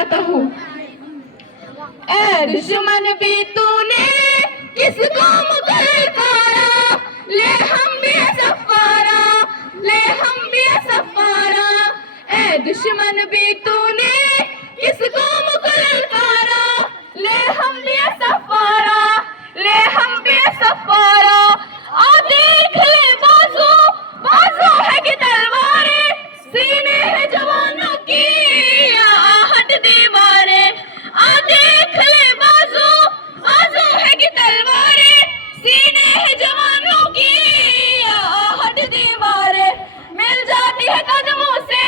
गाता हूँ। ऐ दुश्मन भी तूने किसको मुगलकारा, ले हम भी सफारा, ले हम भी सफारा। ऐ दुश्मन भी तूने किसको मुगलकारा, ले हम भी सफारा, ले हम भी सफारा। आ देख ले बाजू, बाजू है कि तलवारें, सीने है जवानों की आहट दीवारें। आ देख ले बाजू, बाजू है कि तलवारें, सीने है जवानों की आहट दीवारें। मिल जाती है कदमों से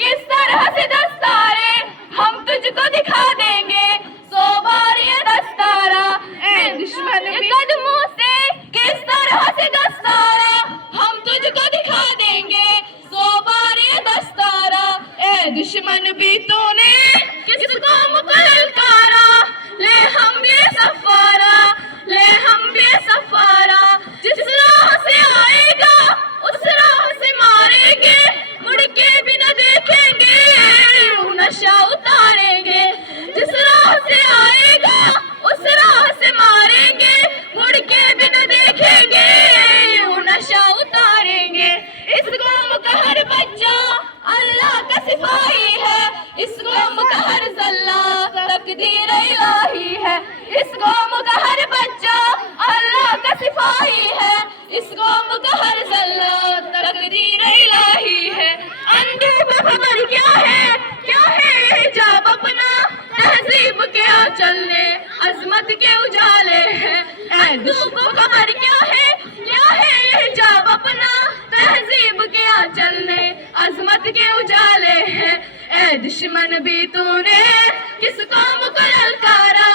किस तरह से दस्तारें, हम तुझको दिखा देंगे 100 बार ये दस्तारा। ऐ दुश्मन भी कदमों से किस तरह से दस्तारा, हम तुझको दिखा देंगे 100 बार ये दस्तारा। ऐ दुश्मन भी तूने किसको मुगलकारा, ले हम ये सफारा, ले हम ये सफारा। जिस राह से आएगा उस राह से मारेंगे, मुड़ के भी न देखेंगे नशा उतारेंगे। जिस राह से आएगा उस राह से मारेंगे, मुड़ के भी न देखेंगे नशा उतारेंगे। इस कौम का हर बच्चा अल्लाह का सिपाही है, इस कौम का हर जल्ला तकदीर इलाही है। इस कौम का हर बच्चा अल्लाह का सिपाही है, इस कौम का हर जल्ला तकदीर इलाही है। अंधे पे खबर क्या है, क्या है हिजाब अपना, तहजीब के आंचल ने अजमत के उजाले हैं। ऐ दुश्मन को खबर क्या है हिजाब अपना, तहजीब के आंचल ने अजमत के उजाले हैं। ऐ दुश्मन भी तूने किसको मुगलकारा,